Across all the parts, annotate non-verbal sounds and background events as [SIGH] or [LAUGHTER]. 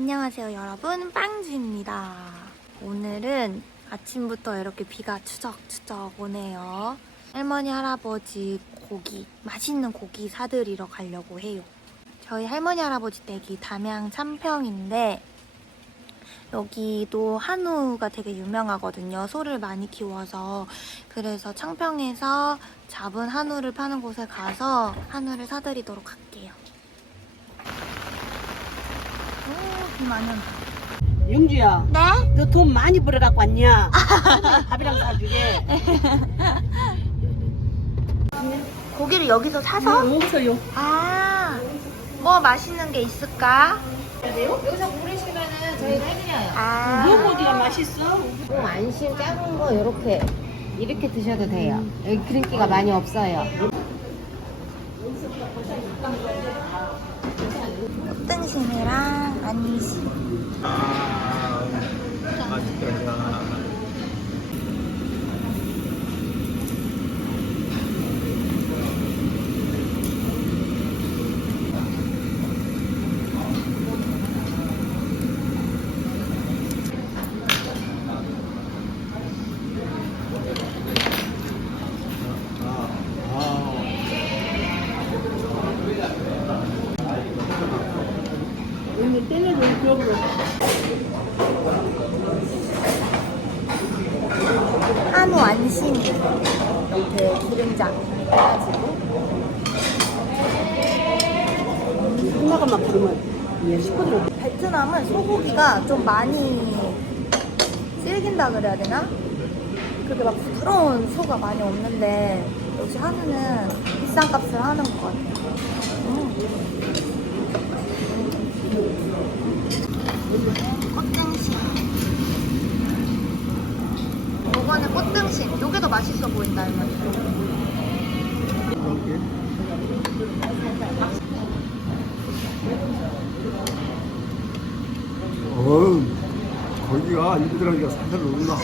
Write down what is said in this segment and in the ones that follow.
안녕하세요 여러분. 빵주입니다. 오늘은 아침부터 이렇게 비가 추적추적 오네요. 할머니 할아버지 고기 맛있는 고기 사드리러 가려고 해요. 저희 할머니 할아버지 댁이 담양 참평인데 여기도 한우가 되게 유명하거든요. 소를 많이 키워서. 그래서 창평에서 잡은 한우를 파는 곳에 가서 한우를 사드리도록 할게요 오, 비 많이 온다 영주야, 네? 너 돈 많이 벌어갖고 왔냐? [LAUGHS] 밥이랑 사주게. [LAUGHS] 고기를 여기서 사서? 응, 없어요. 아, 뭐 맛있는 게 있을까? 여기서 고르시면은 저희가 해드려요. 아, 뭐 어디가 맛있어? 뭐 안심 작은 거 이렇게 이렇게 드셔도 돼요. 여기 기름기가 많이 없어요. Anísio. 한우 안심. 이렇게 기름장 해가지고. 엄마가만 부르면 얘 식구들은 베트남은 소고기가 좀 많이 질긴다 그래야 되나? 그렇게 막 부드러운 소가 많이 없는데 역시 한우는 비싼 값을 하는 것 같아요. 음. 꽃등심. 이거는 꽃등심. 이게 더 맛있어 보인다, 할머니. 어우, 거기가 입에 들어가니까 살살 녹는다.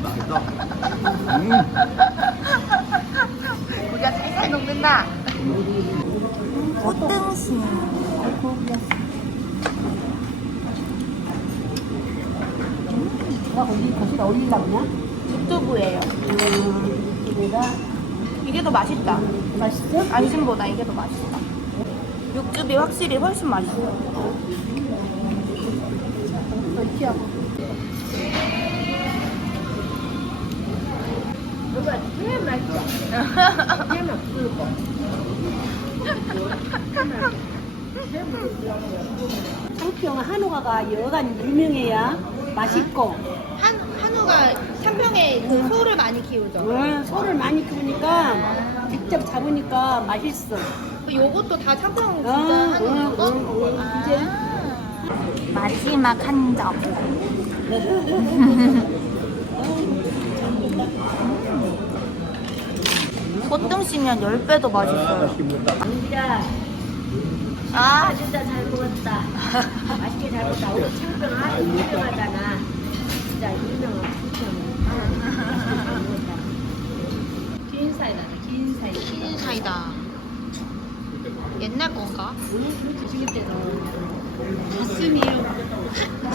맛있다. 음, 고기가 살살 녹는다. 꽃등심. 내가 어디 거기다 올리려고 그냥? 유튜브예요. 내가 이게 더 맛있다. 맛있어? 안심보다 이게 더 맛있다. 육즙이 확실히 훨씬 맛있어 누가 제일 맛있어. 제일 맛있고. 상평 한우가가 여간 유명해야 맛있고 한, 한우가 삼평에 그 소를 많이 키우죠. 응, 소를 많이 키우니까 직접 잡으니까 맛있어. 그 요것도 다 삼평 진짜 응, 응, 거? 응, 응, 아. 이제. 마지막 한 점. [LAUGHS] 꽃등심면 10배도 맛있어요. 진짜 아, 진짜 잘 먹었다. 맛있게 잘 먹었다. 우리 창평 한우 유명하잖아. 진짜 유명한 긴 사이다. 긴 사이. 흰 사이다. 옛날 건가? 드실 때도 가슴이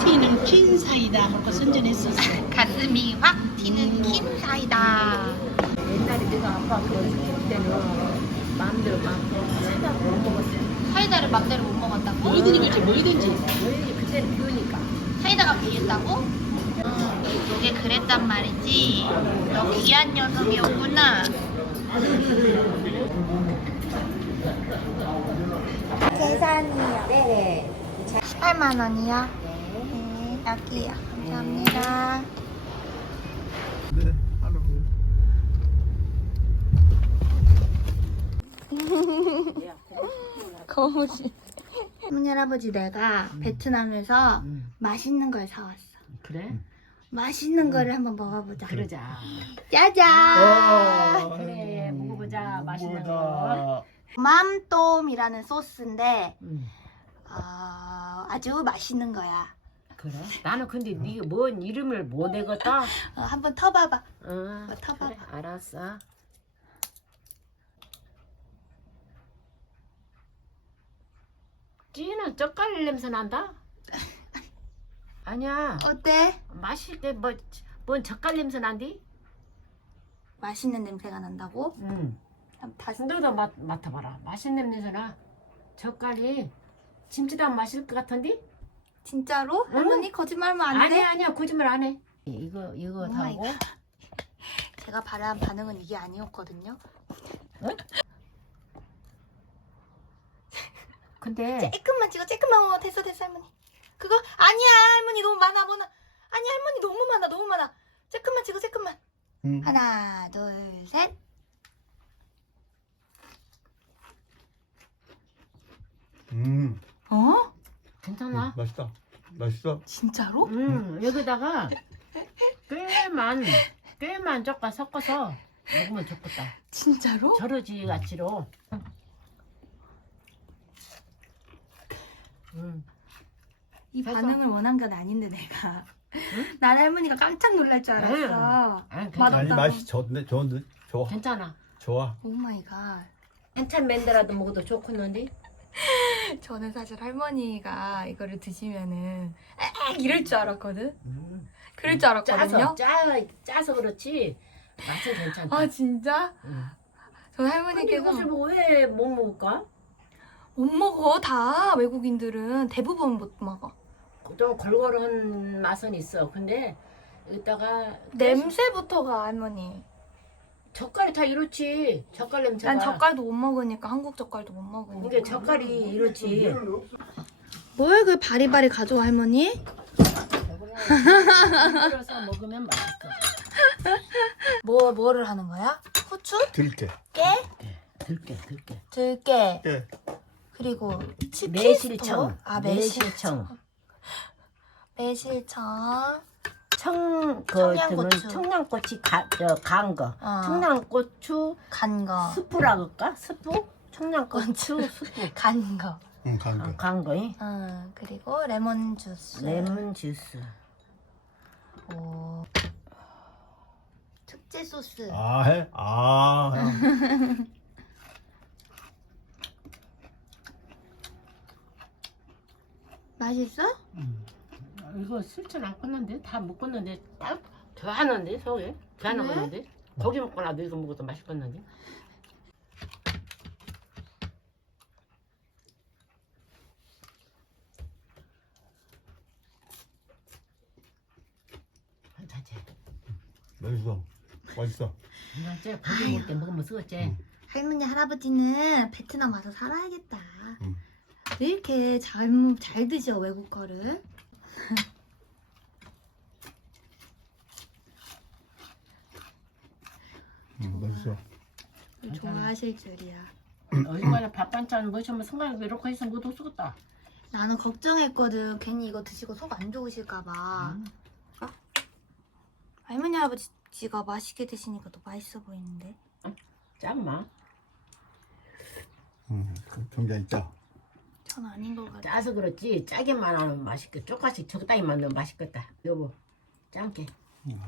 튀는 긴 사이다 하고 선전했었어. 가슴이 확 튀는 흰 [LAUGHS] 사이다. 옛날에 내가 아빠 그거 시킬 때는 마음대로 막 사이다 못 먹었어요. 사이다를 맘대로 못 먹었다고? 뭐든지 그렇지 뭐든지. 왜 그때는 비우니까. 사이다가 비린다고? 어, 이게 그랬단 말이지. 너 귀한 녀석이었구나. 계산이요. 네네. 18만 원이요? 네, 여기요. 감사합니다. 네, 하나 보여. 거무지. 할머니 할아버지 내가 베트남에서 음. 맛있는 걸 사왔어. 그래? 맛있는 거를 한번 먹어보자. 그러자. 짜잔! 그래 먹어보자 맛있는 거. 맘똠이라는 소스인데 응. 어, 아주 맛있는 거야. 그래? 나는 근데 네가 뭔 이름을 못 외웠다. 어, 한번 터봐봐. 응. 타봐. 그래, 알았어. 찌는 젓갈 냄새 난다. 아니야. 어때? 맛있게 뭐뭔 젓갈 냄새 난디? 맛있는 냄새가 난다고? 응. 한번 다시 너도 맡 맡아봐라. 맛있는 냄새 나. 젓갈이 김치도 맛있을 것 같은데? 진짜로? 응. 할머니 거짓말하면 안 돼? 아니야 아니야 거짓말 안 해. 이거 이거 오 마이 하고 제가 바란 반응은 이게 아니었거든요. [LAUGHS] 근데 조금만 찍어, 조금만 어, 됐어, 됐어, 할머니. 그거 아니야, 할머니 너무 많아, 뭐나. 아니, 할머니 너무 많아, 너무 많아. 조금만 찍어, 조금만. 응. 하나, 둘, 셋. 음, 어? 괜찮아. 맛있다. 맛있어. 진짜로? 음 여기다가 꽤만 꽤만 젓갈 섞어서 먹으면 좋겠다. 진짜로? 저러지 같이로. 음. 이 그래서- 반응을 원한 건 아닌데 내가. 난 [LAUGHS] 할머니가 깜짝 놀랄 줄 알았어. 아, 괜찮아. 맛없다고. 아니 맛이 좋네. 좋은데 좋아. 괜찮아. 좋아. 오 마이 갓. 한참 맨데라도 먹어도 좋겠는데. [LAUGHS] 저는 사실 할머니가 이거를 드시면은 에 이럴 줄 알았거든. 음. 그럴 줄 알았거든요. 짜서 짜 짜서 그렇지 맛은 괜찮다. 아 진짜? 음. 저 근데 할머니께서 이것을 왜못 먹을까? 못 먹어 다 외국인들은 대부분 못 먹어. 좀 걸걸한 맛은 있어. 근데 이따가 냄새부터가 할머니. 젓갈이 다 이렇지. 젓갈 냄새가. 난 젓갈도 못 먹으니까 한국 젓갈도 못 먹으니까. 이게 젓갈이 이렇지. 뭘그 바리바리 가져와 할머니? 끓여서 먹으면 맛있어. 뭐 뭐를 하는 거야? 후추? 들게. 깨? 들게 들게. 들깨 예. 그리고 치피스토? 매실청. 아 매실청. 매실청. 청, 그, 청양고추. 청양고추. 청양고추 가, 저, 간 거. 어. 청양고추 간 거. 스프라 그럴까? 스프? 청양고추 스프. [LAUGHS] 간 거. 응, 간 아, 거. 간 거이. 응, 그리고 레몬 주스. 레몬 주스. 오. 특제 소스. 아 해? 아. [LAUGHS] 맛있어? 이거 실천 안 껐는데? 다 먹었는데? 딱 좋아하는데? 속에? 좋아하는 왜? 건데? 고기 먹고 나도 이거 먹어도 맛있겠는데? 자제. 맛있어. 맛있어. 이제 고기 먹을 때 먹으면 쓰겠지? 할머니 할아버지는 베트남 와서 살아야겠다. 응. 왜 이렇게 잘, 잘 드셔 외국 거를? 응, 맛있어. 좋아하실 줄이야. 어디가나 밥 반찬 뭐좀 생각이 이렇게 해서 못 쓰겠다. 나는 걱정했거든. 괜히 이거 드시고 속 안 좋으실까봐. 음. 할머니 할아버지가 맛있게 드시니까 더 맛있어 보이는데. 짠마. 응, 경장 있다. 전 아닌 것 같아. 짜서 그렇지 짜게만 하면 맛있겠 조금씩 적당히만 넣으면 맛있겠다. 여보 짠게. 응.